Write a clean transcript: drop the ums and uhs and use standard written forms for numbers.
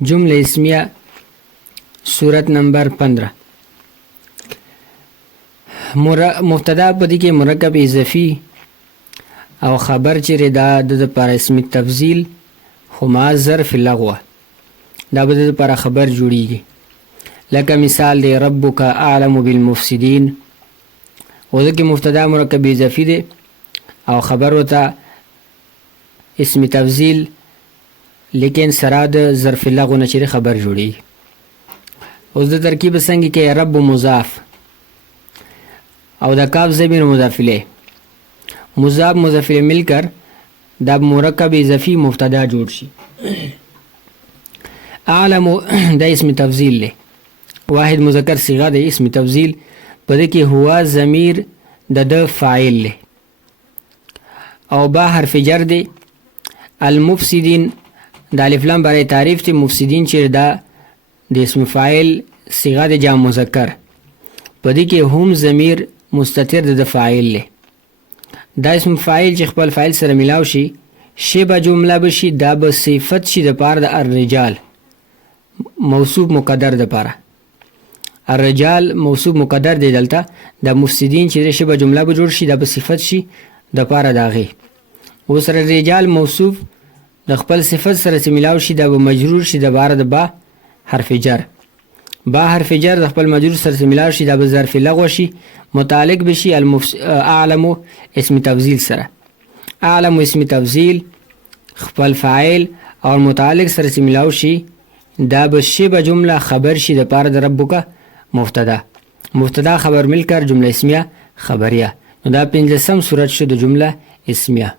جمله اسمیه صورت نمبر 15. مبتدا په دې کې مرکب اضافي او خبر چې دا د لپاره اسم تفضیل خو ما ظرف لغوه دا به د لپاره خبر جوړیږي. لکه مثال دی ربک اعلم بالمفسدین، او دغه مبتدا مرکب اضافي دی او خبر وته اسم تفضیل لیکن سره د ظرف لغو نه چې خبر جوړي. اوس د ترکیب څنګه کې رب مضاف او د کاف ضمیر مضاف الیه مضاف مضاف الیه ملکر دا مرکب اضافي مبتدا جوړ شي. اعلم دا اسم تفضیل له واحد مذکر صيغه د اسم تفضیل په دې کې هو ضمیر د فاعل له او با حرف جر دی. المفسدین د الف لام برای تعریف ته مفسدین چې دا د اسم فاعل صيغه د جمع مذکر په دې کې هم ضمیر مستتر د فاعل له دا اسم فاعل چې خپل فاعل سره ملاو شي شبه جمله بشي دا به صفت شي د پاره د الرجال موصوف مقدر د پاره. الرجال موصوف مقدر دی دلته د مفسدین چې شبه جمله به جوړ شي دا به صفت شي د پاره داغه. اوس الرجال موصوف د خپل صفت سره ملاو شي دا به مجرور شي د بار د با حرف جر. با حرف جر د خپل مجرور سره ملاو شي دا به ظرف لغو شي متعلق بشي اعلم اسم تفضیل سره. اعلم اسم تفضیل خپل فاعل او متعلق سره ملاو شي دا به شبه جمله خبر شي د پاره د ربک مبتدا خبر ملکر جمله اسمیه خبریه. نو دا 15 صورت شو د جمله اسمیه.